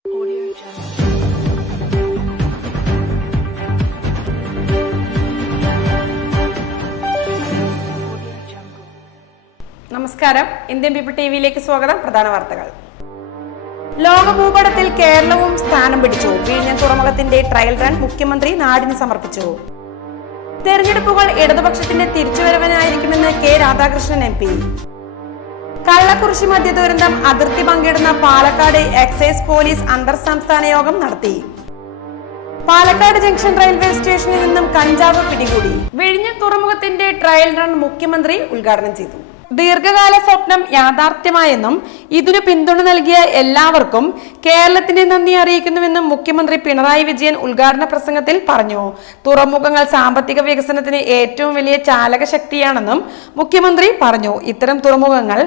നമസ്കാരം, Indian people ടിവിയിലേക്ക് സ്വാഗതം. പ്രധാന വാർത്തകൾ. ലോക ഭൂപടത്തിൽ കേരളവും സ്ഥാനം പിടിച്ചു. വിഴിഞ്ഞം തുറമുഖത്തിന്റെ ട്രയൽ റൺ മുഖ്യമന്ത്രി നാടിന് സമർപ്പിച്ചു. തെരഞ്ഞെടുപ്പുകൾ ഇടതുപക്ഷത്തിന്റെ തിരിച്ചുവരവനായിരിക്കുമെന്ന് കെ രാധാകൃഷ്ണൻ MP. കള്ളക്കുറിശി മദ്യ ദുരന്തം അതിർത്തി പങ്കിടുന്ന പാലക്കാട് എക്സൈസ് പോലീസ് അന്തർ സംസ്ഥാന യോഗം നടത്തി. പാലക്കാട് ജംഗ്ഷൻ റെയിൽവേ സ്റ്റേഷനിൽ നിന്നും കഞ്ചാവ് പിടികൂടി. വിഴിഞ്ഞം തുറമുഖത്തിന്റെ ട്രയൽ റൺ മുഖ്യമന്ത്രി ഉദ്ഘാടനം ചെയ്തു. ദീർഘകാല സ്വപ്നം യാഥാർത്ഥ്യമായെന്നും ഇതിനു പിന്തുണ നൽകിയ എല്ലാവർക്കും കേരളത്തിന്റെ നന്ദി അറിയിക്കുന്നുവെന്നും മുഖ്യമന്ത്രി പിണറായി വിജയൻ ഉദ്ഘാടന പ്രസംഗത്തിൽ പറഞ്ഞു. തുറമുഖങ്ങൾ സാമ്പത്തിക വികസനത്തിന് ഏറ്റവും വലിയ ചാലക ശക്തിയാണെന്നും മുഖ്യമന്ത്രി പറഞ്ഞു. ഇത്തരം തുറമുഖങ്ങൾ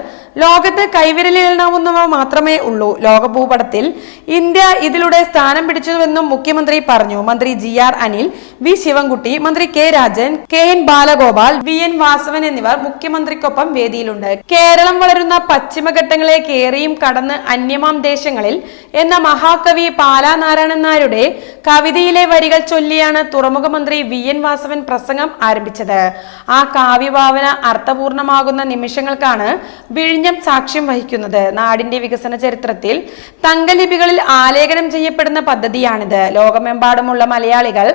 ലോകത്ത് കൈവിരലിലെണ്ണാവുന്നവ മാത്രമേ ഉള്ളൂ. ലോക ഭൂപടത്തിൽ ഇന്ത്യ ഇതിലൂടെ സ്ഥാനം പിടിച്ചുവെന്നും മുഖ്യമന്ത്രി പറഞ്ഞു. മന്ത്രി GR അനിൽ, വി ശിവൻകുട്ടി, മന്ത്രി K Rajan, KN Balagopal, VN Vasavan എന്നിവർ മുഖ്യമന്ത്രിക്കൊപ്പം വേദിയിലുണ്ട്. കേരളം വളരുന്ന പശ്ചിമഘട്ടങ്ങളെ കേറിയും കടന്ന് അന്യമാം ദേശങ്ങളിൽ എന്ന മഹാകവി പാലാ നാരായണൻ നായരുടെ കവിതയിലെ വരികൾ ചൊല്ലിയാണ് തുറമുഖ മന്ത്രി VN വാസവൻ പ്രസംഗം ആരംഭിച്ചത്. ആ കാവ്യഭാവന അർത്ഥപൂർണമാകുന്ന നിമിഷങ്ങൾക്കാണ് വിഴിഞ്ഞം സാക്ഷ്യം വഹിക്കുന്നത്. നാടിന്റെ വികസന ചരിത്രത്തിൽ തങ്കലിപികളിൽ ആലേഖനം ചെയ്യപ്പെടുന്ന പദ്ധതിയാണിത്. ലോകമെമ്പാടുമുള്ള മലയാളികൾ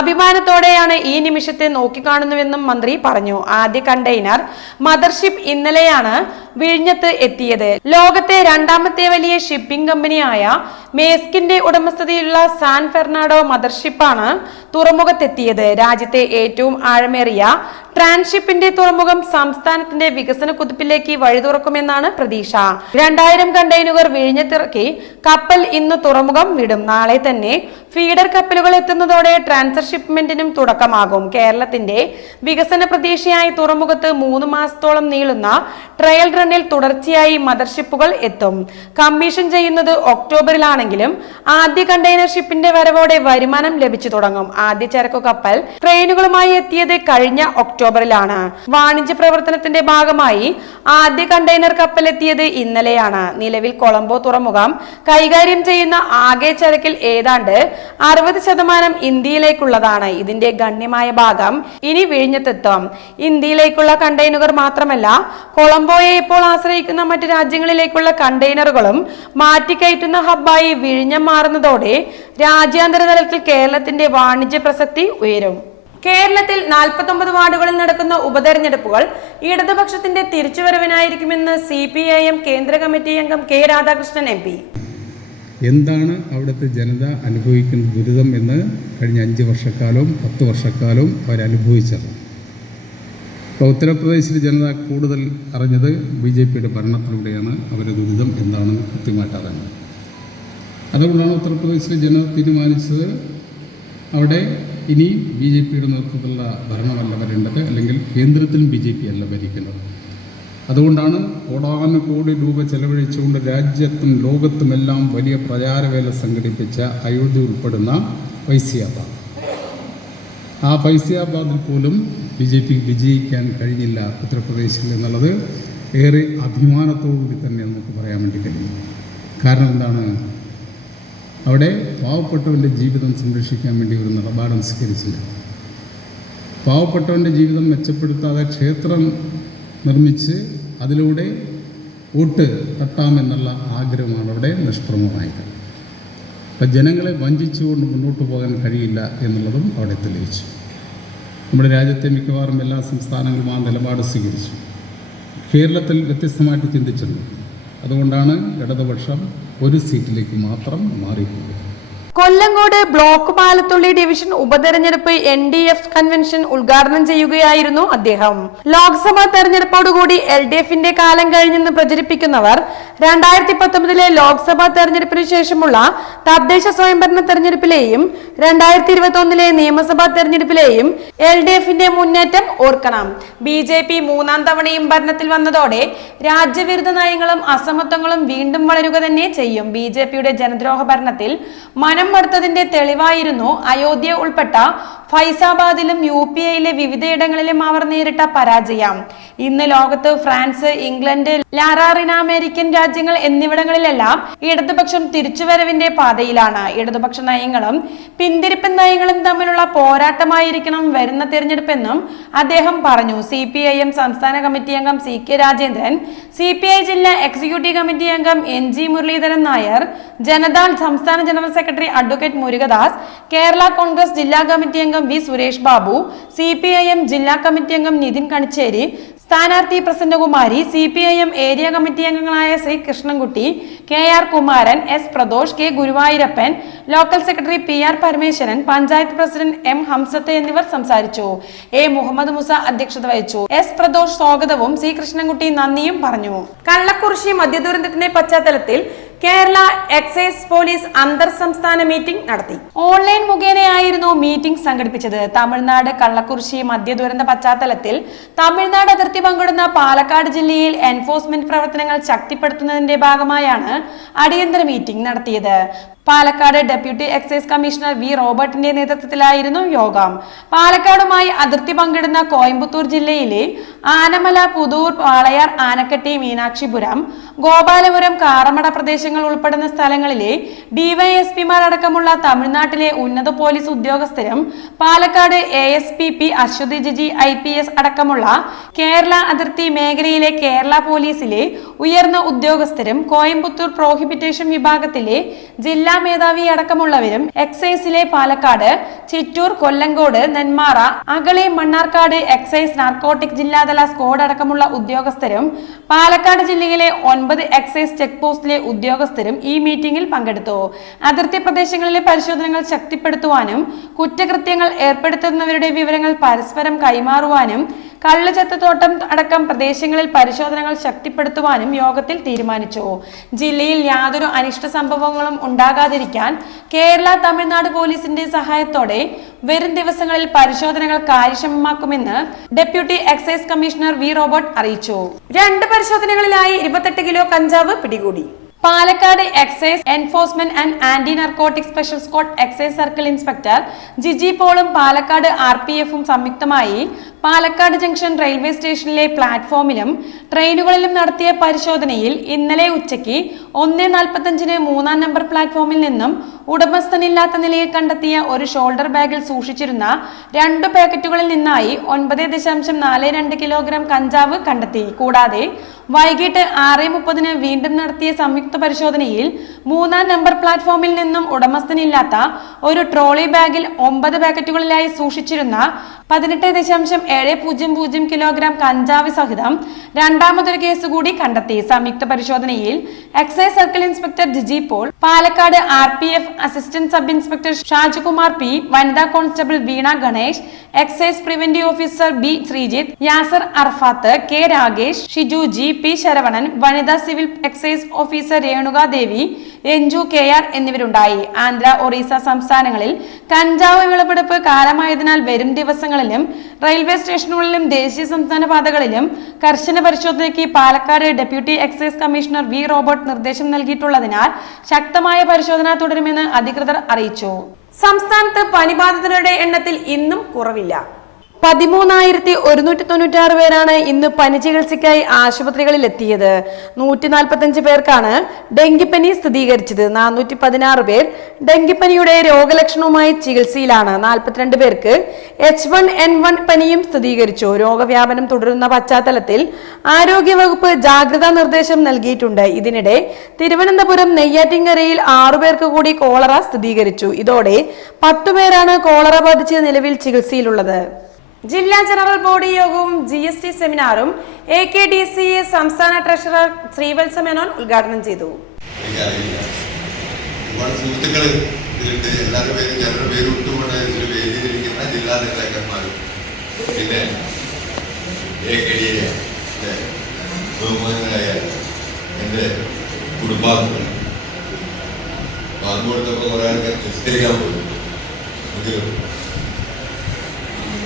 അഭിമാനത്തോടെയാണ് ഈ നിമിഷത്തെ നോക്കിക്കാണുന്നുവെന്നും മന്ത്രി പറഞ്ഞു. ആദ്യ കണ്ടെയ്നർ മദർഷിപ്പ് ഇന്നലെയാണ് വിഴിഞ്ഞത്ത് എത്തിയത്. ലോകത്തെ രണ്ടാമത്തെ വലിയ ഷിപ്പിംഗ് കമ്പനിയായ മേസ്കിന്റെ ഉടമസ്ഥതയിലുള്ള സാൻ ഫെർണാണ്ടോ മദർഷിപ്പാണ് തുറമുഖത്തെത്തിയത്. രാജ്യത്തെ ഏറ്റവും ആഴമേറിയ ട്രാൻസ്ഷിപ്പിന്റെ തുറമുഖം സംസ്ഥാനത്തിന്റെ വികസന കുതിപ്പിലേക്ക് വഴി തുറക്കുമെന്നാണ് പ്രതീക്ഷ. 2000 കണ്ടെയ്നറുകൾ വിഴിഞ്ഞത്തിറക്കി കപ്പൽ ഇന്ന് തുറമുഖം വിടും. നാളെ തന്നെ ഫീഡർ കപ്പലുകൾ എത്തുന്നതോടെ ട്രാൻസ്ഷിപ്മെന്റിനും തുടക്കമാകും. കേരളത്തിന്റെ വികസന പ്രതീക്ഷയായി തുറമുഖത്ത് 3 മാസത്തോളം നീളുന്ന ട്രയൽ റണ്ണിൽ തുടർച്ചയായി മദർഷിപ്പുകൾ എത്തും. കമ്മീഷൻ ചെയ്യുന്നത് ഒക്ടോബറിലാണെങ്കിലും ആദ്യ കണ്ടെയ്നർ ഷിപ്പിന്റെ വരവോടെ വരുമാനം ലഭിച്ചു തുടങ്ങും. ആദ്യ ചരക്കു കപ്പൽ ട്രെയിനുകളുമായി എത്തിയത് കഴിഞ്ഞ ഒക്ടോബറിലാണ്. വാണിജ്യ പ്രവർത്തനത്തിന്റെ ഭാഗമായി ആദ്യ കണ്ടെയ്നർ കപ്പൽ എത്തിയത് ഇന്നലെയാണ്. നിലവിൽ കൊളംബോ തുറമുഖം കൈകാര്യം ചെയ്യുന്ന ആകെ ചരക്കിൽ ഏതാണ്ട് 60% ഇന്ത്യയിലേക്കുള്ളതാണ്. ഇതിന്റെ ഗണ്യമായ ഭാഗം ഇനി വിഴിഞ്ഞത്തെത്തും. ഇന്ത്യയിലേക്കുള്ള കണ്ടെയ്നറുകൾ മാത്രമല്ല, കൊളംബോയെ ഇപ്പോൾ ആശ്രയിക്കുന്ന മറ്റ് രാജ്യങ്ങളിലേക്കുള്ള കണ്ടെയ്നറുകളും മാറ്റിക്കയറ്റുന്ന ഹബ്ബായി വിഴിഞ്ഞം മാറുന്നതോടെ രാജ്യാന്തര തലത്തിൽ കേരളത്തിന്റെ വാണിജ്യ പ്രസക്തി ഉയരും. കേരളത്തിൽ 49 വാർഡുകളിൽ നടക്കുന്ന ഉപതെരഞ്ഞെടുപ്പുകൾ ഇടതുപക്ഷത്തിന്റെ തിരിച്ചുവരവിനായിരിക്കുമെന്ന് CPIM കേന്ദ്ര കമ്മിറ്റി അംഗം കെ രാധാകൃഷ്ണൻ MP. എന്താണ് അവിടുത്തെ ജനത അനുഭവിക്കുന്ന ദുരിതം എന്ന് കഴിഞ്ഞ 5 വർഷക്കാലവും 10 വർഷക്കാലവും അവരനുഭവിച്ചത്. ഇപ്പോൾ ഉത്തർപ്രദേശിൽ ജനത കൂടുതൽ അറിഞ്ഞത് BJPയുടെ ഭരണത്തിലൂടെയാണ്. അവരുടെ ദുരിതം എന്താണെന്ന് കൃത്യമായിട്ട് അറിഞ്ഞത്. അതുകൊണ്ടാണ് ഉത്തർപ്രദേശിലെ ജനത തീരുമാനിച്ചത് അവിടെ ഇനി BJPയുടെ നേതൃത്വത്തിലുള്ള ഭരണമല്ല വരേണ്ടത്, അല്ലെങ്കിൽ കേന്ദ്രത്തിലും BJP അല്ല ഭരിക്കുന്നത്. അതുകൊണ്ടാണ് കോടാനുകോടി രൂപ ചെലവഴിച്ചുകൊണ്ട് രാജ്യത്തും ലോകത്തുമെല്ലാം വലിയ പ്രചാരവേല സംഘടിപ്പിച്ച അയോധ്യ ഉൾപ്പെടുന്ന ഫൈസിയാബാദ്. ആ ഫൈസിയാബാദിൽ പോലും BJPക്ക് വിജയിക്കാൻ കഴിഞ്ഞില്ല ഉത്തർപ്രദേശിൽ എന്നുള്ളത് ഏറെ അഭിമാനത്തോടുകൂടി തന്നെ നമുക്ക് പറയാൻ വേണ്ടി കഴിയും. കാരണം എന്താണ്? അവിടെ പാവപ്പെട്ടവൻ്റെ ജീവിതം സംരക്ഷിക്കാൻ വേണ്ടി ഒരു നിലപാട് സ്വീകരിച്ചില്ല. പാവപ്പെട്ടവൻ്റെ ജീവിതം മെച്ചപ്പെടുത്താതെ ക്ഷേത്രം നിർമ്മിച്ച് അതിലൂടെ വോട്ട് തട്ടാമെന്നുള്ള ആഗ്രഹമാണ് അവിടെ നിഷ്പ്രമമായത്. അപ്പം ജനങ്ങളെ വഞ്ചിച്ചുകൊണ്ട് മുന്നോട്ട് പോകാൻ കഴിയില്ല എന്നുള്ളതും അവിടെ തെളിയിച്ചു. നമ്മുടെ രാജ്യത്തെ മിക്കവാറും എല്ലാ സംസ്ഥാനങ്ങളും ആ നിലപാട് സ്വീകരിച്ചു. കേരളത്തിൽ വ്യത്യസ്തമായിട്ട് ചിന്തിച്ചിട്ടുണ്ട്. അതുകൊണ്ടാണ് ഇടതുപക്ഷം ഒരു സീറ്റിലേക്ക് മാത്രം മാറിപ്പോയത്. കൊല്ലങ്കോട് ബ്ലോക്ക് പാലത്തുള്ളി ഡിവിഷൻ ഉപതെരഞ്ഞെടുപ്പ് NDF കൺവെൻഷൻ ഉദ്ഘാടനം ചെയ്യുകയായിരുന്നു അദ്ദേഹം. ലോക്സഭാ തെരഞ്ഞെടുപ്പോടുകൂടി LDFന്റെ കാലം കഴിഞ്ഞെന്ന് പ്രചരിപ്പിക്കുന്നവർ 2019 ലോക്സഭാ തെരഞ്ഞെടുപ്പിന് ശേഷമുള്ള തദ്ദേശ സ്വയംഭരണ തെരഞ്ഞെടുപ്പിലെയും 2021 നിയമസഭാ തെരഞ്ഞെടുപ്പിലെയും LDFന്റെ മുന്നേറ്റം ഓർക്കണം. BJP 3ാം തവണയും ഭരണത്തിൽ വന്നതോടെ രാജ്യവിരുദ്ധ നയങ്ങളും അസമത്വങ്ങളും വീണ്ടും വളരുക തന്നെ ചെയ്യും. BJPയുടെ ജനദ്രോഹ ഭരണത്തിൽ മനം മടുത്തതിന്റെ തെളിവായിരുന്നു അയോധ്യ ഉൾപ്പെട്ട ഫൈസാബാദിലും UPAയിലെ വിവിധയിടങ്ങളിലും അവർ നേരിട്ട പരാജയം. ഇന്ന് ലോകത്ത് ഫ്രാൻസ്, ഇംഗ്ലണ്ട്, ലാറ്റിൻ അമേരിക്കൻ രാജ്യങ്ങൾ എന്നിവിടങ്ങളിലെല്ലാം ഇടതുപക്ഷം തിരിച്ചുവരവിന്റെ പാതയിലാണ്. ഇടതുപക്ഷ നയങ്ങളും പിന്തിരിപ്പൻ നയങ്ങളും തമ്മിലുള്ള പോരാട്ടമായിരിക്കണം വരുന്ന തിരഞ്ഞെടുപ്പെന്നും അദ്ദേഹം പറഞ്ഞു. CPIM സംസ്ഥാന കമ്മിറ്റി അംഗം CK രാജേന്ദ്രൻ, CPI ജില്ലാ എക്സിക്യൂട്ടീവ് കമ്മിറ്റി അംഗം NG മുരളീധരൻ നായർ, ജനതാൾ സംസ്ഥാന general secretary advocate Murugadas, Kerala Congress ജില്ലാ കമ്മിറ്റി അംഗം V സുരേഷ് ബാബു, CPIM ജില്ലാ കമ്മിറ്റി അംഗം നിതിൻ കണിച്ചേരി, സ്ഥാനാർത്ഥി പ്രസന്നകുമാരി, CPIM ഏരിയ കമ്മിറ്റി അംഗങ്ങളായ Shri Krishnankutty, KR Kumaran, S Pradosh, K Guruvayurappan, local secretary PR Parameswaran, panchayat president M Hamzath എന്നിവർ സംസാരിച്ചു. A മുഹമ്മദ് മുസ അധ്യക്ഷത വഹിച്ചു. S പ്രദോഷ് സ്വാഗതവും C കൃഷ്ണൻകുട്ടി നന്ദിയും പറഞ്ഞു. കള്ളക്കുറിശി മദ്യദുരന്തത്തിന്റെ പശ്ചാത്തലത്തിൽ കേരള എക്സൈസ് പോലീസ് അന്തർ സംസ്ഥാന മീറ്റിംഗ് നടത്തി. ഓൺലൈൻ മുഖേനയായിരുന്നു മീറ്റിംഗ് സംഘടിപ്പിച്ചത്. തമിഴ്നാട് കള്ളക്കുറിശി മദ്യദുരന്ത പശ്ചാത്തലത്തിൽ തമിഴ്നാട് അതിർത്തി പങ്കിടുന്ന പാലക്കാട് ജില്ലയിൽ എൻഫോഴ്സ്മെന്റ് പ്രവർത്തനങ്ങൾ ശക്തിപ്പെടുത്തുന്നതിന്റെ ഭാഗമായാണ് അടിയന്തര മീറ്റിംഗ് നടത്തിയത്. Palakkad deputy excise commissioner V റോബർട്ടിന്റെ നേതൃത്വത്തിലായിരുന്നു യോഗം. പാലക്കാടുമായി അതിർത്തി പങ്കിടുന്ന കോയമ്പത്തൂർ ജില്ലയിലെ ആനമല, പുതൂർ, വാളയാർ, ആനക്കട്ടി, മീനാക്ഷിപുരം, ഗോപാലപുരം, കാറമട പ്രദേശങ്ങൾ ഉൾപ്പെടുന്ന സ്ഥലങ്ങളിലെ DYSPമാർ അടക്കമുള്ള തമിഴ്നാട്ടിലെ ഉന്നത പോലീസ് ഉദ്യോഗസ്ഥരും പാലക്കാട് ASP അശ്വതി ജിജി IPS അടക്കമുള്ള കേരള അതിർത്തി മേഖലയിലെ കേരള പോലീസിലെ ഉയർന്ന ഉദ്യോഗസ്ഥരും കോയമ്പത്തൂർ പ്രോഹിബിറ്റേഷൻ വിഭാഗത്തിലെ ജില്ലാ മേധാവി അടക്കമുള്ളവരും എക്സൈസിലെ പാലക്കാട്, ചിറ്റൂർ, കൊല്ലങ്കോട്, നെന്മാറ, അഗളി, മണ്ണാർക്കാട് എക്സൈസ് നാർക്കോട്ടിക് ജില്ലാതല സ്ക്വാഡ് അടക്കമുള്ള ഉദ്യോഗസ്ഥരും പാലക്കാട് ജില്ലയിലെ 9 എക്സൈസ് ചെക്ക് പോസ്റ്റിലെ ഉദ്യോഗസ്ഥരും ഈ മീറ്റിംഗിൽ പങ്കെടുത്തു. അതിർത്തി പ്രദേശങ്ങളിലെ പരിശോധനകൾ ശക്തിപ്പെടുത്തുവാനും കുറ്റകൃത്യങ്ങൾ ഏർപ്പെടുത്തുന്നവരുടെ വിവരങ്ങൾ പരസ്പരം കൈമാറുവാനും കള്ളുചെത്തത്തോട്ടം അടക്കം പ്രദേശങ്ങളിൽ പരിശോധനകൾ ശക്തിപ്പെടുത്തുവാനും യോഗത്തിൽ തീരുമാനിച്ചു. ജില്ലയിൽ യാതൊരു അനിഷ്ട സംഭവങ്ങളും ഉണ്ടാകാതിരിക്കാൻ കേരള, തമിഴ്നാട് പോലീസിന്റെ സഹായത്തോടെ വരും ദിവസങ്ങളിൽ പരിശോധനകൾ കാര്യക്ഷമമാക്കുമെന്ന് deputy excise commissioner V Robert അറിയിച്ചു. 2 പരിശോധനകളിലായി 28 കിലോ കഞ്ചാവ് പിടികൂടി. Palakkad excise enforcement and anti narcotic special squad excise circle inspector Jiji പോളും പാലക്കാട് RPFും സംയുക്തമായി പാലക്കാട് ജംഗ്ഷൻ റെയിൽവേ സ്റ്റേഷനിലെ പ്ലാറ്റ്ഫോമിലും ട്രെയിനുകളിലും നടത്തിയ പരിശോധനയിൽ ഇന്നലെ ഉച്ചയ്ക്ക് 1:45 3-ാം നമ്പർ പ്ലാറ്റ്ഫോമിൽ നിന്നും ഉടമസ്ഥനില്ലാത്ത നിലയിൽ കണ്ടെത്തിയ ഒരു ഷോൾഡർ ബാഗിൽ സൂക്ഷിച്ചിരുന്ന 2 പാക്കറ്റുകളിൽ നിന്നായി 9.42 കിലോഗ്രാം കഞ്ചാവ് കണ്ടെത്തി. കൂടാതെ വൈകിട്ട് 6:30 വീണ്ടും നടത്തിയ സംയുക്ത പരിശോധനയിൽ 3-ാം നമ്പർ പ്ലാറ്റ്ഫോമിൽ നിന്നും ഉടമസ്ഥനില്ലാത്ത ഒരു ട്രോളി ബാഗിൽ 9 പാക്കറ്റുകളിലായി സൂക്ഷിച്ചിരുന്ന 18.700 കിലോഗ്രാം കഞ്ചാവ് സഹിതം രണ്ടാമതൊരു കേസ് കൂടി കണ്ടെത്തി. സംയുക്ത പരിശോധനയിൽ excise circle inspector Jiji Paul, Palakkad RPF assistant sub inspector Shajukumar P, വനിതാ constable Veena Ganesh, excise preventive officer B Sreejith, Yasir Arafath, K Ragesh, Shiju G, P Saravanan, വനിതാ civil excise officer Renukadevi, Ranju KR എന്നിവരുണ്ടായി. ആന്ധ്ര, ഒറീസ സംസ്ഥാനങ്ങളിൽ കഞ്ചാവ് വിളവെടുപ്പ് കാലമായതിനാൽ വരും ദിവസങ്ങളിലും റെയിൽവേ സ്റ്റേഷനുകളിലും ദേശീയ സംസ്ഥാന പാതകളിലും കർശന പരിശോധനയ്ക്ക് Palakkad deputy excise commissioner V Robert നിർദ്ദേശം നൽകിയിട്ടുള്ളതിനാൽ ശക്തമായ പരിശോധന തുടരുമെന്ന് അധികൃതർ അറിയിച്ചു. സംസ്ഥാനത്ത് പനിബാധിതരുടെ എണ്ണത്തിൽ ഇന്നും കുറവില്ല. 13,196 പേരാണ് ഇന്ന് പനി ചികിത്സയ്ക്കായി ആശുപത്രികളിൽ എത്തിയത്. 145 പേർക്കാണ് ഡെങ്കിപ്പനി സ്ഥിരീകരിച്ചത്. 416 പേർ ഡെങ്കിപ്പനിയുടെ രോഗലക്ഷണവുമായി ചികിത്സയിലാണ്. 42 പേർക്ക് H1N1 പനിയും സ്ഥിരീകരിച്ചു. രോഗവ്യാപനം തുടരുന്ന പശ്ചാത്തലത്തിൽ ആരോഗ്യവകുപ്പ് ജാഗ്രതാ നിർദ്ദേശം നൽകിയിട്ടുണ്ട്. ഇതിനിടെ തിരുവനന്തപുരം നെയ്യാറ്റിൻകരയിൽ 6 പേർക്ക് കൂടി കോളറ സ്ഥിരീകരിച്ചു. ഇതോടെ 10 പേരാണ് കോളറ ബാധിച്ച് നിലവിൽ ചികിത്സയിലുള്ളത്. ജില്ലാ ജനറൽ ബോഡി യോഗവും GST സെമിനാറും AKDCA സംസ്ഥാന ട്രഷറർ ശ്രീവത്സ മേനോൻ ഉദ്ഘാടനം ചെയ്തു.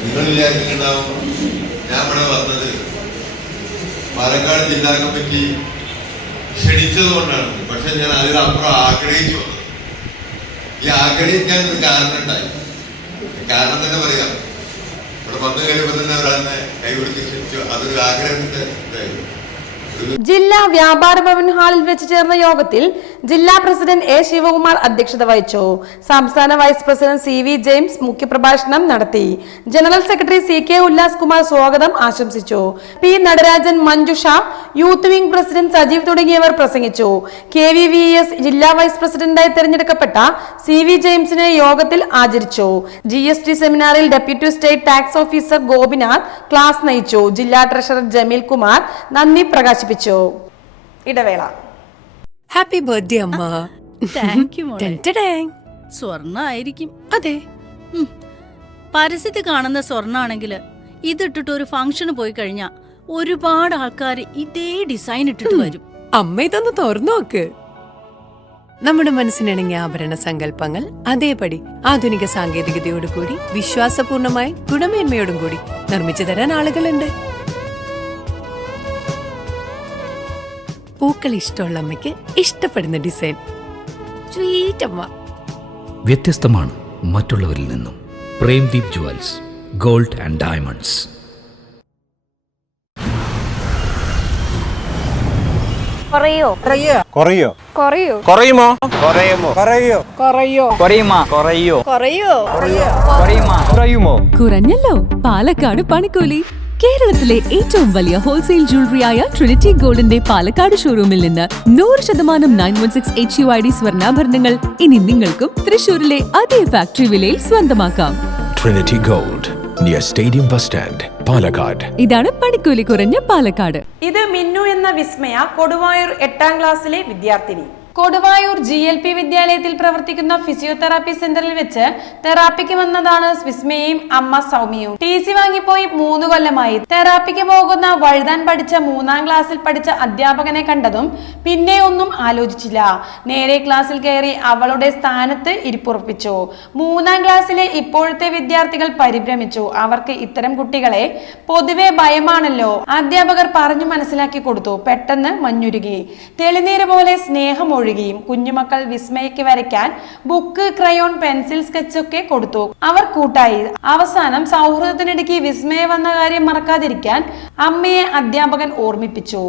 നിങ്ങൾ വിചാരിച്ചിട്ടുണ്ടാവും ഞാൻ ഇവിടെ വന്നത് പാലക്കാട് ജില്ലാ കമ്മിറ്റി ക്ഷണിച്ചത് കൊണ്ടാണ്. പക്ഷെ ഞാൻ അതിനപ്പുറം ആഗ്രഹിച്ചു വന്നത്. ഈ ആഗ്രഹിക്കാൻ ഒരു കാരണം ഉണ്ടായി. കാരണം തന്നെ പറയാം, ഇവിടെ വന്നു കഴിയുമ്പോൾ തന്നെ ഒരാളെ കൈകൊടുത്ത് ക്ഷണിച്ചു. അതൊരു ആഗ്രഹത്തിന്റെ ഇതായിരുന്നു. ജില്ലാ വ്യാപാര ഭവൻ ഹാളിൽ വെച്ച് ചേർന്ന യോഗത്തിൽ ജില്ലാ പ്രസിഡന്റ് എ ശിവകുമാർ അധ്യക്ഷത വഹിച്ചു. സംസ്ഥാന vice president C V James മുഖ്യപ്രഭാഷണം നടത്തി. General secretary C K Ullas Kumar സ്വാഗതം ആശംസിച്ചു. P Natarajan, Manjusha, youth wing president Sajeev തുടങ്ങിയവർ പ്രസംഗിച്ചു. KVVS ജില്ലാ വൈസ് പ്രസിഡന്റായി തെരഞ്ഞെടുക്കപ്പെട്ട സി വി ജെയിംസിനെ യോഗത്തിൽ ആദരിച്ചു. GST സെമിനാറിൽ deputy state tax officer Gopinath class നയിച്ചു. ജില്ലാ ട്രഷറർ ജമീൽ കുമാർ നന്ദി പ്രകാശിപ്പിച്ചു. ഇടവേള. ഹാപ്പി ബർത്ത്ഡേ അമ്മ. താങ്ക് യു മോളെ. സ്വർണ്ണ ആയിരിക്കും. അതെ, പരസ്യത്തിൽ കാണുന്ന സ്വർണ്ണാണെങ്കില് ഇതിട്ടിട്ട് ഒരു ഫംഗ്ഷന് പോയി കഴിഞ്ഞാ ഒരുപാട് ആൾക്കാർ ഇതേ ഡിസൈൻ ഇട്ടിട്ട് വരും. അമ്മ ഇതൊന്ന് തുറന്നു നോക്ക്. നമ്മുടെ മനസ്സിനിണങ്ങിയ ആഭരണ സങ്കല്പങ്ങൾ അതേപടി ആധുനിക സാങ്കേതികതയോടു കൂടി വിശ്വാസപൂർണമായി ഗുണമേന്മയോടും കൂടി നിർമ്മിച്ചു തരാൻ ആളുകളുണ്ട്. പൂക്കൾ ഇഷ്ടമുള്ള അമ്മയ്ക്ക് ഇഷ്ടപ്പെടുന്ന ഡിസൈൻ. സ്വീറ്റ് അമ്മ. വ്യത്യസ്തമാണ് മറ്റുള്ളവരിൽ നിന്നും. Premdeep jewels, gold and diamonds. കുറഞ്ഞല്ലോ പാലക്കാട് പണിക്കൂലി. കേരളത്തിലെ ഏറ്റവും വലിയ ഹോൾസെയിൽ ജ്വല്ലറിയായ ട്രിനിറ്റി ഗോൾഡിന്റെ പാലക്കാട് ഷോറൂമിൽ നിന്ന് 100% 916 HUID സ്വർണ്ണാഭരണങ്ങൾ ഇനി നിങ്ങൾക്കും തൃശൂരിലെ അതേ ഫാക്ടറി വിലയിൽ സ്വന്തമാക്കാം. Trinity gold near stadium bus stand, Palakkad. ഇതാണ് പണിക്കൂലി കുറഞ്ഞ പാലക്കാട്. ഇത് മിന്നു എന്ന വിസ്മയ, കൊടുവായൂർ 8ാം ക്ലാസ്സിലെ വിദ്യാർത്ഥിനി. കൊടുവായൂർ GLP വിദ്യാലയത്തിൽ പ്രവർത്തിക്കുന്ന ഫിസിയോതെറാപ്പി സെന്ററിൽ വെച്ച് തെറാപ്പിക്ക് വന്നതാണ് വിസ്മയയും അമ്മ സൗമ്യയും. TC വാങ്ങിപ്പോയി 3 കൊല്ലമായി. തെറാപ്പിക്ക് പോകുന്ന വഴുതാൻ പഠിച്ച 3ാം ക്ലാസ്സിൽ പഠിച്ച അധ്യാപകനെ കണ്ടതും പിന്നെ ഒന്നും ആലോചിച്ചില്ല. നേരെ ക്ലാസ്സിൽ കയറി അവളുടെ സ്ഥാനത്ത് ഇരിപ്പുറപ്പിച്ചു. 3ാം ക്ലാസ്സിലെ ഇപ്പോഴത്തെ വിദ്യാർത്ഥികൾ പരിഭ്രമിച്ചു. അവർക്ക് ഇത്തരം കുട്ടികളെ പൊതുവെ ഭയമാണല്ലോ. അധ്യാപകർ പറഞ്ഞു മനസ്സിലാക്കി കൊടുത്തു. പെട്ടെന്ന് മഞ്ഞുരുകി. തെളിനീര് പോലെ സ്നേഹം ഒഴുകിയും. കുഞ്ഞുമക്കൾ വിസ്മയക്ക് വരയ്ക്കാൻ ബുക്ക്, ക്രയോൺ, പെൻസിൽ, സ്കെച്ചൊക്കെ കൊടുത്തു. അവർ കൂട്ടായി. അവസാനം സൗഹൃദത്തിനിടയ്ക്ക് വിസ്മയ വന്ന കാര്യം മറക്കാതിരിക്കാൻ അമ്മയെ അധ്യാപകൻ ഓർമ്മിപ്പിച്ചു.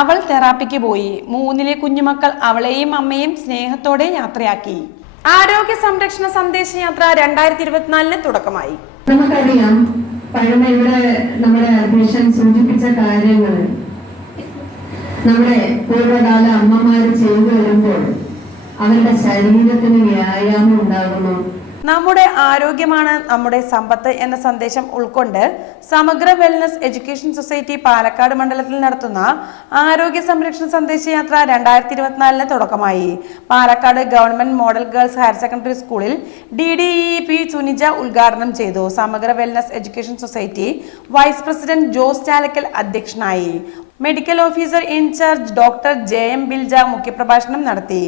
അവൾ തെറാപ്പിക്ക് പോയി. 3ലെ കുഞ്ഞുമക്കൾ അവളെയും അമ്മയും സ്നേഹത്തോടെ യാത്രയാക്കി. ആരോഗ്യ സംരക്ഷണ സന്ദേശയാത്ര 2024 തുടക്കമായി. നമുക്കറിയാം, ഇവിടെ നമ്മുടെ അധ്യക്ഷൻ സൂചിപ്പിച്ച കാര്യങ്ങൾ നമ്മുടെ പൂർവ്വകാല അമ്മമാര് ചെയ്തു വരുമ്പോൾ അവരുടെ ശരീരത്തിന് വ്യായാമം ഉണ്ടാകുന്നു. നമ്മുടെ ആരോഗ്യമാണ് നമ്മുടെ സമ്പത്ത് എന്ന സന്ദേശം ഉൾക്കൊണ്ട് സമഗ്ര വെൽനസ് എഡ്യൂക്കേഷൻ സൊസൈറ്റി പാലക്കാട് മണ്ഡലത്തിൽ നടത്തുന്ന ആരോഗ്യ സംരക്ഷണ സന്ദേശയാത്ര 2024 തുടക്കമായി. Palakkad government model girls higher secondary സ്കൂളിൽ DDEP സുനിജ ഉദ്ഘാടനം ചെയ്തു. Samagra wellness education society vice president Jose Chalakkal അധ്യക്ഷനായി. Medical officer incharge doctor JM Bilja മുഖ്യപ്രഭാഷണം നടത്തി.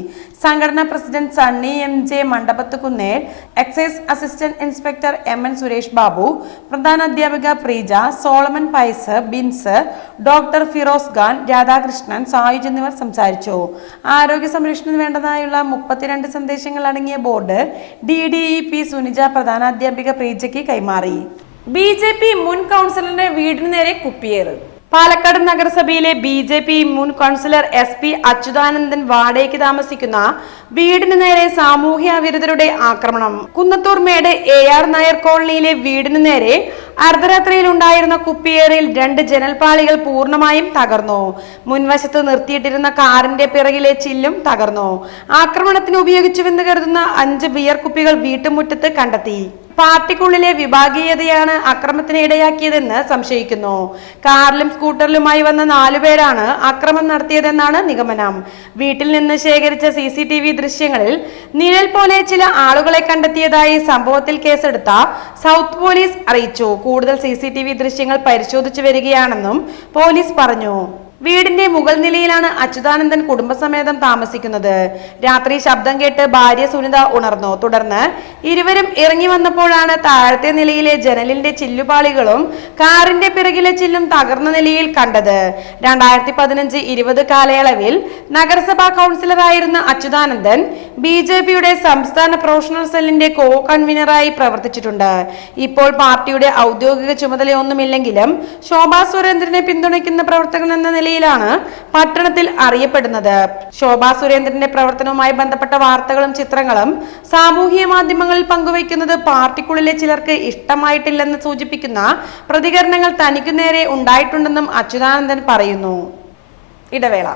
സംഘടനാ president Sunny MJ Mandapathu Kunnel, excise assistant inspector MN Suresh Babu, പ്രധാന അധ്യാപിക പ്രീജ, സോളമൻ പൈസ്, ബിൻസ്, ഡോക്ടർ ഫിറോസ് ഖാൻ, രാധാകൃഷ്ണൻ, സായുജ് എന്നിവർ സംസാരിച്ചു. ആരോഗ്യ സംരക്ഷണത്തിന് വേണ്ടതായുള്ള 32 സന്ദേശങ്ങൾ അടങ്ങിയ ബോർഡ് DDEP സുനിജ പ്രധാന അധ്യാപിക പ്രീജയ്ക്ക് കൈമാറി. BJP മുൻ കൗൺസിലറിന്റെ വീടിന് നേരെ കുപ്പിയേറ്. പാലക്കാട് നഗരസഭയിലെ BJP മുൻ കൗൺസിലർ SP അച്യുതാനന്ദൻ വാടകയ്ക്ക് താമസിക്കുന്ന വീടിന് നേരെ സാമൂഹ്യ വിരുദ്ധരുടെ ആക്രമണം. കുന്നത്തൂർ മേട് AR നായർ കോളനിയിലെ വീടിന് നേരെ അർദ്ധരാത്രിയിൽ ഉണ്ടായിരുന്ന കുപ്പിയേറിൽ 2 ജനൽപാളികൾ പൂർണ്ണമായും തകർന്നു. മുൻവശത്ത് നിർത്തിയിട്ടിരുന്ന കാറിന്റെ പിറകിലെ ചില്ലും തകർന്നു. ആക്രമണത്തിന് ഉപയോഗിച്ചുവെന്ന് കരുതുന്ന 5 ബിയർ കുപ്പികൾ വീട്ടുമുറ്റത്ത് കണ്ടെത്തി. പാർട്ടിക്കുള്ളിലെ വിഭാഗീയതയാണ് അക്രമത്തിന് ഇടയാക്കിയതെന്ന് സംശയിക്കുന്നു. കാറിലും സ്കൂട്ടറിലുമായി വന്ന 4 പേരാണ് അക്രമം നടത്തിയതെന്നാണ് നിഗമനം. വീട്ടിൽ നിന്ന് ശേഖരിച്ച CCTV ദൃശ്യങ്ങളിൽ നിഴൽ പോലെ ചില ആളുകളെ കണ്ടെത്തിയതായി സംഭവത്തിൽ കേസെടുത്ത സൗത്ത് പോലീസ് അറിയിച്ചു. കൂടുതൽ CCTV ദൃശ്യങ്ങൾ പരിശോധിച്ചു വരികയാണെന്നും പോലീസ് പറഞ്ഞു. വീടിന്റെ മുകൾ നിലയിലാണ് അച്യുതാനന്ദൻ കുടുംബസമേതം താമസിക്കുന്നത്. രാത്രി ശബ്ദം കേട്ട് ഭാര്യ സുനിത ഉണർന്നു. തുടർന്ന് ഇരുവരും ഇറങ്ങി വന്നപ്പോഴാണ് താഴത്തെ നിലയിലെ ജനലിന്റെ ചില്ലുപാളികളും കാറിന്റെ പിറകിലെ ചില്ലും തകർന്ന നിലയിൽ കണ്ടത്. 2015-20 കാലയളവിൽ നഗരസഭാ കൗൺസിലറായിരുന്ന അച്യുതാനന്ദൻ BJPയുടെ സംസ്ഥാന പ്രൊഫഷണൽ സെല്ലിന്റെ കോ കൺവീനറായി പ്രവർത്തിച്ചിട്ടുണ്ട്. ഇപ്പോൾ പാർട്ടിയുടെ ഔദ്യോഗിക ചുമതലയൊന്നുമില്ലെങ്കിലും ശോഭാ സുരേന്ദ്രനെ പിന്തുണയ്ക്കുന്ന പ്രവർത്തകൻ എന്ന നിലയിലാണ് പട്ടണത്തിൽ അറിയപ്പെടുന്നത്. ശോഭാ സുരേന്ദ്രന്റെ പ്രവർത്തനവുമായി ബന്ധപ്പെട്ട വാർത്തകളും ചിത്രങ്ങളും സാമൂഹിക മാധ്യമങ്ങളിൽ പങ്കുവയ്ക്കുന്നത് പാർട്ടിക്കുള്ളിലെ ചിലർക്ക് ഇഷ്ടമായിട്ടില്ലെന്ന് സൂചിപ്പിക്കുന്ന പ്രതികരണങ്ങൾ തനിക്കു നേരെ ഉണ്ടായിട്ടുണ്ടെന്നും അച്യുതാനന്ദൻ പറയുന്നു. ഇടവേള.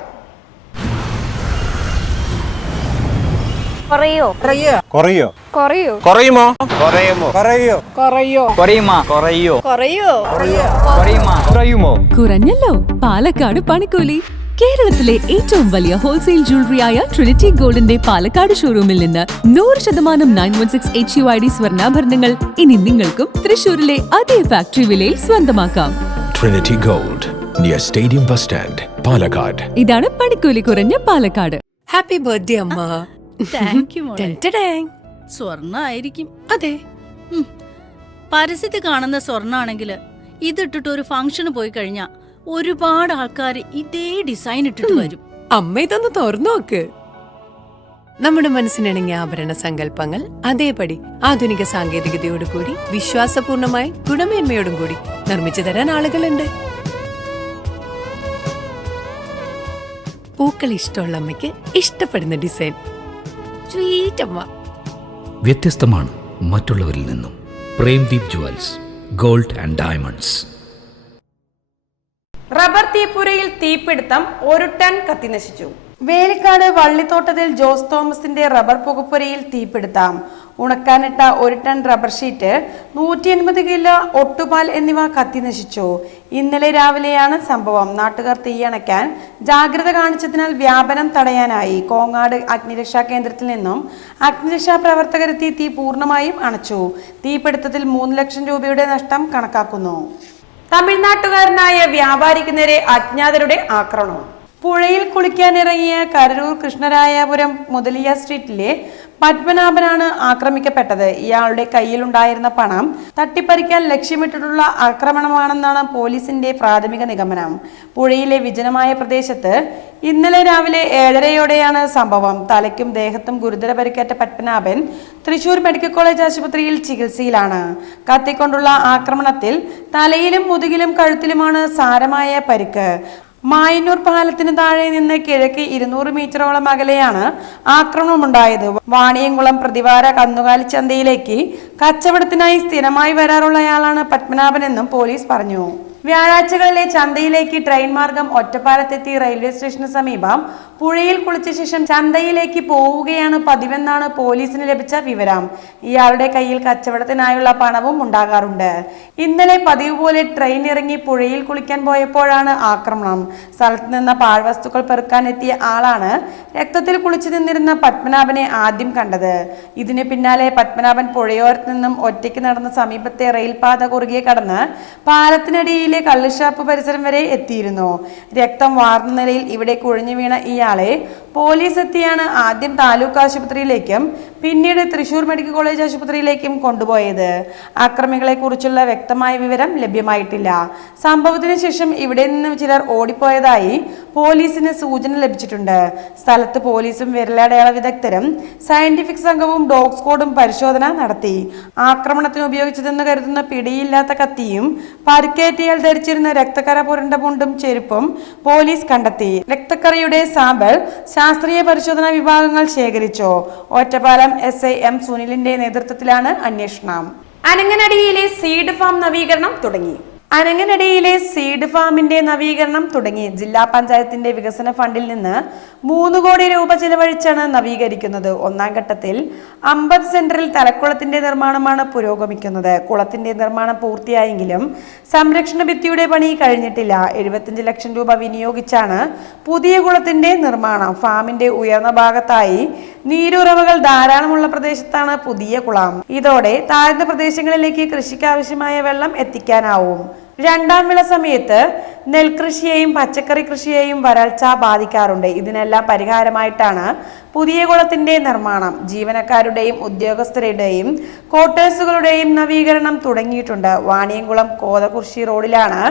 കുറയുമോ കുറയുമോ കുറയോ കുറയുമോ കുറയുമോ കുറയോ കുറയോ കുറയുമോ കുറയോ കുറയോ കുറയുമോ കുറയുമോ കുറഞ്ഞല്ലോ പാലക്കാട് പണിക്കൂലി. കേരളത്തിലെ ഏറ്റവും വലിയ ഹോൾസെയിൽ ജ്വല്ലറിയായ ട്രിനിറ്റി ഗോൾഡിന്റെ പാലക്കാട് ഷോറൂമിൽ നിന്ന് 100% 916 HUID സ്വർണ്ണാഭരണങ്ങൾ ഇനി നിങ്ങൾക്കും തൃശൂരിലെ അതേ ഫാക്ടറി വിലയിൽ സ്വന്തമാക്കാം. Trinity Gold, near Stadium Bus Stand, Palakkad. ഇതാണ് പണിക്കൂലി കുറഞ്ഞ പാലക്കാട്. ഹാപ്പി ബർത്ത്ഡേ അമ്മ. താങ്ക് യു മോളെ. ടെൻറ്റഡാങ്. സ്വർണ്ണായിരിക്കും. അതെ, പരസ്യത്തിൽ കാണുന്ന സ്വർണ്ണാണെങ്കിൽ ഇതിട്ടിട്ട് ഒരു ഫംഗ്ഷന് പോയി കഴിഞ്ഞാ ഒരുപാട് ആൾക്കാർ ഇതേ ഡിസൈൻ ഇട്ടിട്ട് വരും. അമ്മ ഇതൊന്ന് തുറന്നു നോക്ക്. നമ്മുടെ മനസ്സിനിണങ്ങിയ ആഭരണ സങ്കല്പങ്ങൾ അതേപടി ആധുനിക സാങ്കേതികതയോടു കൂടി വിശ്വാസപൂർണമായി ഗുണമേന്മയോടും കൂടി നിർമ്മിച്ചു തരാൻ ആളുകളുണ്ട്. പൂക്കൾ ഇഷ്ടമുള്ള അമ്മയ്ക്ക് ഇഷ്ടപ്പെടുന്ന ഡിസൈൻ. സ്വീറ്റ് അമ്മ. വ്യത്യസ്തമാണ് മറ്റുള്ളവരിൽ നിന്നും. Premdeep jewels, gold and diamonds. Rubber തീപ്പുരയിൽ തീപിടുത്തം, 1 ടൺ കത്തിനശിച്ചു. വേലിക്കാട് വള്ളിത്തോട്ടത്തിൽ ജോസ് തോമസിന്റെ റബ്ബർ പുകപ്പുരയിൽ തീപിടുത്തം. ഉണക്കാനിട്ട 1 ടൺ റബ്ബർ ഷീറ്റ്, 180 കിലോ ഒട്ടുപാൽ എന്നിവ കത്തിനശിച്ചു. ഇന്നലെ രാവിലെയാണ് സംഭവം. നാട്ടുകാർ തീയണയ്ക്കാൻ ജാഗ്രത കാണിച്ചതിനാൽ വ്യാപനം തടയാനായി കോങ്ങാട് അഗ്നിരക്ഷാ കേന്ദ്രത്തിൽ നിന്നും അഗ്നിരക്ഷാ പ്രവർത്തകരെത്തി തീ പൂർണ്ണമായും അണച്ചു. തീപിടുത്തത്തിൽ 3 ലക്ഷം രൂപയുടെ നഷ്ടം കണക്കാക്കുന്നു. തമിഴ്നാട്ടുകാരനായ വ്യാപാരിക്ക് നേരെ അജ്ഞാതരുടെ ആക്രമണം. പുഴയിൽ കുളിക്കാനിറങ്ങിയ കരൂർ കൃഷ്ണരായപുരം മുതലിയ സ്ട്രീറ്റിലെ പത്മനാഭനാണ് ആക്രമിക്കപ്പെട്ടത്. ഇയാളുടെ കയ്യിലുണ്ടായിരുന്ന പണം തട്ടിപ്പറിക്കാൻ ലക്ഷ്യമിട്ടിട്ടുള്ള ആക്രമണമാണെന്നാണ് പോലീസിന്റെ പ്രാഥമിക നിഗമനം. പുഴയിലെ വിജനമായ പ്രദേശത്ത് ഇന്നലെ രാവിലെ 7:30യോടെയാണ് സംഭവം. തലയ്ക്കും ദേഹത്തും ഗുരുതര പരിക്കേറ്റ പത്മനാഭൻ തൃശൂർ മെഡിക്കൽ കോളേജ് ആശുപത്രിയിൽ ചികിത്സയിലാണ്. കത്തിക്കൊണ്ടുള്ള ആക്രമണത്തിൽ തലയിലും മുതുകിലും കഴുത്തിലുമാണ് സാരമായ പരിക്ക്. മായന്നൂർ പാലത്തിന് താഴെ നിന്ന് കിഴക്ക് 200 മീറ്ററോളം അകലെയാണ് ആക്രമണമുണ്ടായത്. വാണിയംകുളം പ്രതിവാര കന്നുകാലി ചന്തയിലേക്ക് കച്ചവടത്തിനായി സ്ഥിരമായി വരാറുള്ളയാളാണ് പത്മനാഭനെന്നും പോലീസ് പറഞ്ഞു. വ്യാഴാഴ്ചകളിലെ ചന്തയിലേക്ക് ട്രെയിൻ മാർഗം ഒറ്റപ്പാലത്തെത്തി റെയിൽവേ സ്റ്റേഷന് സമീപം പുഴയിൽ കുളിച്ച ശേഷം ചന്തയിലേക്ക് പോവുകയാണ് പതിവെന്നാണ് പോലീസിന് ലഭിച്ച വിവരം. ഇയാളുടെ കയ്യിൽ കച്ചവടത്തിനായുള്ള പണവും ഉണ്ടാകാറുണ്ട്. ഇന്നലെ പതിവ് പോലെ ട്രെയിൻ ഇറങ്ങി പുഴയിൽ കുളിക്കാൻ പോയപ്പോഴാണ് ആക്രമണം. സ്ഥലത്ത് നിന്ന് പാഴ്വസ്തുക്കൾ പെറുക്കാൻ എത്തിയ ആളാണ് രക്തത്തിൽ കുളിച്ചു നിന്നിരുന്ന പത്മനാഭനെ ആദ്യം കണ്ടത്. ഇതിന് പിന്നാലെ പത്മനാഭൻ പുഴയോരത്ത് നിന്നും ഒറ്റയ്ക്ക് നടന്ന സമീപത്തെ റെയിൽപാത കുറുകെ കടന്ന് പാലത്തിനടിയിൽ കള്ളുഷാപ്പ് പരിസരം വരെ എത്തിയിരുന്നു. രക്തം വാർന്ന നിലയിൽ ഇവിടെ കുഴഞ്ഞു വീണ ഇയാളെ പോലീസ് എത്തിയാണ് ആദ്യം താലൂക്ക് ആശുപത്രിയിലേക്കും പിന്നീട് തൃശൂർ മെഡിക്കൽ കോളേജ് ആശുപത്രിയിലേക്കും കൊണ്ടുപോയത്. ആക്രമികളെ കുറിച്ചുള്ള വ്യക്തമായ വിവരം ലഭ്യമായിട്ടില്ല. സംഭവത്തിന് ശേഷം ഇവിടെ നിന്നും ചിലർ ഓടിപ്പോയതായി പോലീസിന് സൂചന ലഭിച്ചിട്ടുണ്ട്. സ്ഥലത്ത് പോലീസും വിരലടയാള വിദഗ്ധരും സയന്റിഫിക് സംഘവും ഡോഗ് സ്ക്വാഡും പരിശോധന നടത്തി. ആക്രമണത്തിന് ഉപയോഗിച്ചതെന്ന് കരുതുന്ന പിടിയില്ലാത്ത കത്തിയും പരിക്കേറ്റയാൽ ധരിച്ചിരുന്ന രക്തക്കറ പുരണ്ട മുണ്ടും ചെരുപ്പും പോലീസ് കണ്ടെത്തി. രക്തക്കറയുടെ സാമ്പിൾ ശാസ്ത്രീയ പരിശോധനാ വിഭാഗങ്ങൾ ശേഖരിച്ചു. ഒറ്റപ്പാലം SI M സുനിലിന്റെ നേതൃത്വത്തിലാണ് അന്വേഷണം. അനങ്ങനടിയിലെ സീഡ് ഫാം നവീകരണം തുടങ്ങി. അനങ്ങനടിയിലെ സീഡ് ഫാമിന്റെ നവീകരണം തുടങ്ങി. ജില്ലാ പഞ്ചായത്തിന്റെ വികസന ഫണ്ടിൽ നിന്ന് 3 കോടി രൂപ ചെലവഴിച്ചാണ് നവീകരിക്കുന്നത്. 1ാം ഘട്ടത്തിൽ 50 സെന്ററിൽ തലക്കുളത്തിന്റെ നിർമ്മാണമാണ് പുരോഗമിക്കുന്നത്. കുളത്തിന്റെ നിർമ്മാണം പൂർത്തിയായെങ്കിലും സംരക്ഷണ ഭിത്തിയുടെ പണി കഴിഞ്ഞിട്ടില്ല. 75 ലക്ഷം രൂപ വിനിയോഗിച്ചാണ് പുതിയ കുളത്തിന്റെ നിർമ്മാണം. ഫാമിന്റെ ഉയർന്ന ഭാഗത്തായി നീരുറവകൾ ധാരാളമുള്ള പ്രദേശത്താണ് പുതിയ കുളം. ഇതോടെ താഴ്ന്ന പ്രദേശങ്ങളിലേക്ക് കൃഷിക്കാവശ്യമായ വെള്ളം എത്തിക്കാനാവും. രണ്ടാം വിള സമയത്ത് നെൽകൃഷിയെയും പച്ചക്കറി കൃഷിയെയും വരൾച്ച ബാധിക്കാറുണ്ട്. ഇതിനെല്ലാം പരിഹാരമായിട്ടാണ് പുതിയ കുളത്തിന്റെ നിർമ്മാണം. ജീവനക്കാരുടെയും ഉദ്യോഗസ്ഥരുടെയും ക്വാർട്ടേഴ്സുകളുടെയും നവീകരണം തുടങ്ങിയിട്ടുണ്ട്. വാണിയംകുളം കോതകുർശി റോഡിലാണ്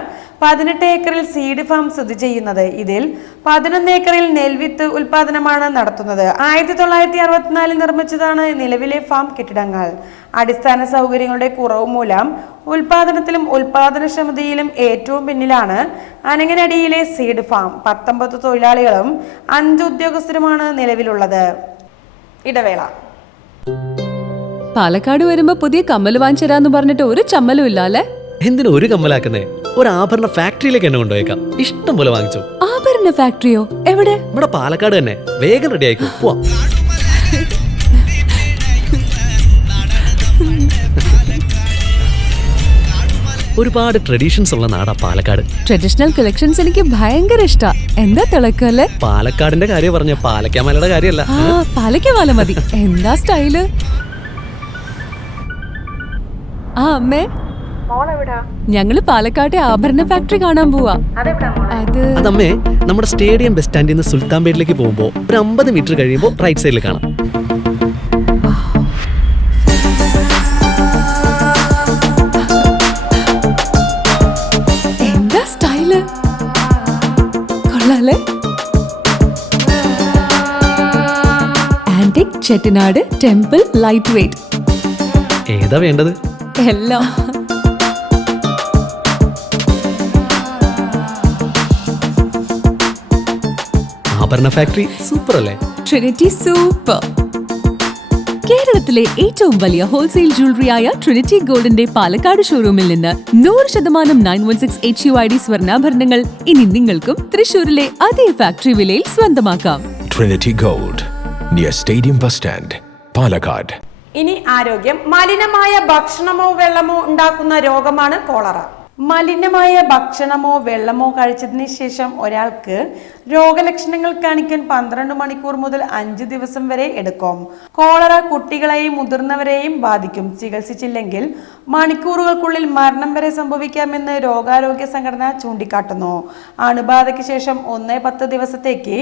18 ഏക്കറിൽ സീഡ് ഫാം സ്ഥിതി ചെയ്യുന്നത്. ഇതിൽ 11 ഏക്കറിൽ നെൽവിത്ത് ഉൽപാദനമാണ് നടത്തുന്നത്. 1964 നിർമ്മിച്ചതാണ് നിലവിലെ ഫാം കെട്ടിടങ്ങൾ. അടിസ്ഥാന സൗകര്യങ്ങളുടെ കുറവ് മൂലം ഉൽപാദനത്തിലും ഉൽപാദനക്ഷമതയിലും ഏറ്റവും പിന്നിലാണ് അനങ്ങനടിയിലെ സീഡ് ഫാം. 19 തൊഴിലാളികളും 5 ഉദ്യോഗസ്ഥരുമാണ് നിലവിലുള്ളത്. ഇടവേള. പാലക്കാട് വരുമ്പോ പുതിയ കമ്മൽ വാങ്ങിച്ചരാന്ന് പറഞ്ഞിട്ട് ഒരു ചമ്മലും ഇല്ല അല്ലേ? എന്തിനാ ഒരു കമ്മലാക്കുന്നേ? ഒരു ആഭരണ ഫാക്ടറിയിലേക്ക് എന്നെ കൊണ്ടുപോയേക്കാം. ഇഷ്ടം പോലെ വാങ്ങിച്ചു. ആഭരണ ഫാക്ടറിയോ? എവിടെ? നമ്മുടെ പാലക്കാട് തന്നെ. വേഗം റെഡി ആയിക്കോ, പോവാം. ഒരുപാട് ട്രഡീഷൻസ് ഉള്ള നാടാ പാലക്കാട്. ട്രഡീഷണൽ കളക്ഷൻസ് എനിക്ക് ഭയങ്കര ഇഷ്ടാ. എന്താ തിളക്കല്ലേ? പാലക്കാടിന്റെ കാര്യം പറഞ്ഞ പാലക്കാമലയുടെ കാര്യമല്ല. പാലക്കാമല മതി. എന്താ സ്റ്റൈല്? അമ്മേ, ഞങ്ങള് പാലക്കാട്ടെ ആഭരണ ഫാക്ടറി കാണാൻ പോവാ. അതമ്മേ, നമ്മുടെ സ്റ്റേഡിയം ബസ് സ്റ്റാൻഡിൽ നിന്ന് സുൽത്താൻപേട്ടിലേക്ക് പോകുമ്പോ ഒരു 50 മീറ്റർ കഴിയുമ്പോ റൈറ്റ് സൈഡിൽ കാണാം. എന്താ സ്റ്റൈല്? കൊള്ളാലേ? Antique Chettinad temple light weight. ഏതാ വേണ്ടത്? എല്ലാം. ആഭരണ ഫാക്ടറി സൂപ്പർ അല്ലേ? Trinity super. കേരളത്തിലെ ഏറ്റവും വലിയ ഹോൾസെയിൽ ജ്വല്ലറിയായ ട്രിനിറ്റി ഗോൾഡിന്റെ പാലക്കാട് ഷോറൂമിൽ നിന്ന് 100% 916 HUID സ്വർണ്ണാഭരണങ്ങൾ ഇനി നിങ്ങൾക്കും തൃശൂരിലെ അതേ ഫാക്ടറി വിലയിൽ സ്വന്തമാക്കാം. Trinity Gold, near Stadium Bus Stand, Palakkad. ഇനി ആരോഗ്യം. മലിനമായ ഭക്ഷണമോ വെള്ളമോ ഉണ്ടാക്കുന്ന രോഗമാണ് കോളറ. മലിനമായ ഭക്ഷണമോ വെള്ളമോ കഴിച്ചതിന് ശേഷം ഒരാൾക്ക് രോഗലക്ഷണങ്ങൾ കാണിക്കാൻ 12 മണിക്കൂർ മുതൽ 5 ദിവസം വരെ എടുക്കും. കോളറ കുട്ടികളെയും മുതിർന്നവരെയും ബാധിക്കും. ചികിത്സിച്ചില്ലെങ്കിൽ മണിക്കൂറുകൾക്കുള്ളിൽ മരണം വരെ സംഭവിക്കാമെന്ന് രോഗാരോഗ്യ സംഘടന ചൂണ്ടിക്കാട്ടുന്നു. അണുബാധയ്ക്ക് ശേഷം 1-10 ദിവസത്തേക്ക്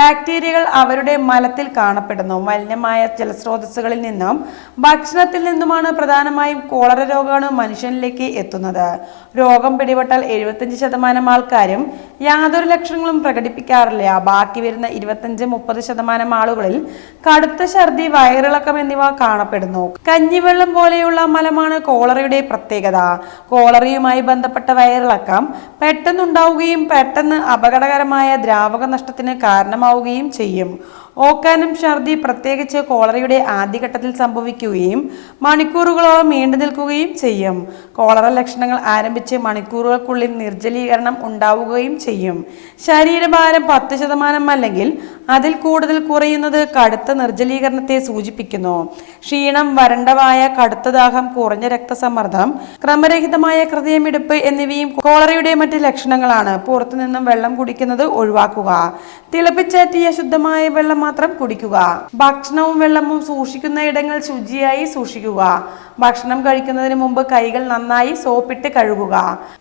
ബാക്ടീരിയകൾ അവരുടെ മലത്തിൽ കാണപ്പെടുന്നു. മലിനമായ ജലസ്രോതസ്സുകളിൽ നിന്നും ഭക്ഷണത്തിൽ നിന്നുമാണ് പ്രധാനമായും കോളറ രോഗാണു മനുഷ്യനിലേക്ക് എത്തുന്നത്. രോഗം പിടിപെട്ടാൽ 75% ആൾക്കാരും യാതൊരു ലക്ഷണങ്ങളും പ്രകടിപ്പിക്കാറില്ല. ബാക്കി വരുന്ന 25-30% ആളുകളിൽ കടുത്ത ഛർദി, വയറിളക്കം എന്നിവ കാണപ്പെടുന്നു. കഞ്ഞിവെള്ളം പോലെയുള്ള മലമാണ് കോളറയുടെ പ്രത്യേകത. കോളറയുമായി ബന്ധപ്പെട്ട വയറിളക്കം പെട്ടെന്നുണ്ടാവുകയും പെട്ടെന്ന് അപകടകരമായ ദ്രാവക നഷ്ടത്തിന് കാരണമാവുകയും ചെയ്യും. ഓക്കാനം, ഛർദി പ്രത്യേകിച്ച് കോളറയുടെ ആദ്യഘട്ടത്തിൽ സംഭവിക്കുകയും മണിക്കൂറുകളോളം നീണ്ടു നിൽക്കുകയും ചെയ്യും. കോളറ ലക്ഷണങ്ങൾ ആരംഭിച്ച് മണിക്കൂറുകൾക്കുള്ളിൽ നിർജ്ജലീകരണം ഉണ്ടാവുകയും ചെയ്യും. ശരീരഭാരം 10% അല്ലെങ്കിൽ അതിൽ കൂടുതൽ കുറയുന്നത് കടുത്ത നിർജ്ജലീകരണത്തെ സൂചിപ്പിക്കുന്നു. ക്ഷീണം, വരണ്ടവായ, കടുത്ത ദാഹം, കുറഞ്ഞ രക്തസമ്മർദ്ദം, ക്രമരഹിതമായ ഹൃദയമിടിപ്പ് എന്നിവയും കോളറയുടെ മറ്റ് ലക്ഷണങ്ങളാണ്. പുറത്തുനിന്നും വെള്ളം കുടിക്കുന്നത് ഒഴിവാക്കുക. തിളപ്പിച്ചാറ്റിയ ശുദ്ധമായ വെള്ളം മാത്രം കുടിക്കുക. ഭക്ഷണവും വെള്ളവും സൂക്ഷിക്കുന്ന ഇടങ്ങൾ ശുചിയായി സൂക്ഷിക്കുക. ഭക്ഷണം കഴിക്കുന്നതിന് മുമ്പ് കൈകൾ നന്നായി സോപ്പിട്ട് കഴുകുക.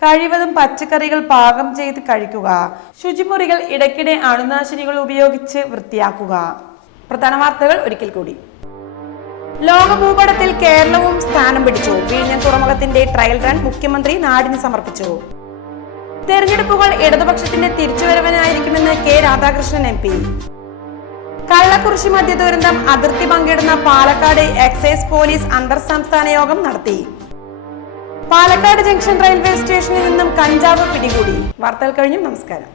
കഴിവതും പച്ചക്കറികൾ പാകം ചെയ്ത് കഴിക്കുക. ശുചിമുറികൾ ഇടയ്ക്കിടെ അണുനാശിനികൾ ഉപയോഗിച്ച് വൃത്തിയാക്കുക. പ്രധാന വാർത്തകൾ ഒരിക്കൽ കൂടി. ലോകഭൂപടത്തിൽ കേരളവും സ്ഥാനം പിടിച്ചു. വിഴിഞ്ഞം തുറമുഖത്തിന്റെ ട്രയൽ റൺ മുഖ്യമന്ത്രി നാടിന് സമർപ്പിച്ചു. തെരഞ്ഞെടുപ്പുകൾ ഇടതുപക്ഷത്തിന്റെ തിരിച്ചുവരവനായിരിക്കുമെന്ന് കെ രാധാകൃഷ്ണൻ MP. കള്ളക്കുറിശി മദ്യ ദുരന്തം അതിർത്തി പങ്കിടുന്ന പാലക്കാട് എക്സൈസ് പോലീസ് അന്തർ സംസ്ഥാന യോഗം നടത്തി. പാലക്കാട് ജംഗ്ഷൻ റെയിൽവേ സ്റ്റേഷനിൽ നിന്നും കഞ്ചാവ് പിടികൂടി. വാർത്തകൾ കഴിഞ്ഞു. നമസ്കാരം.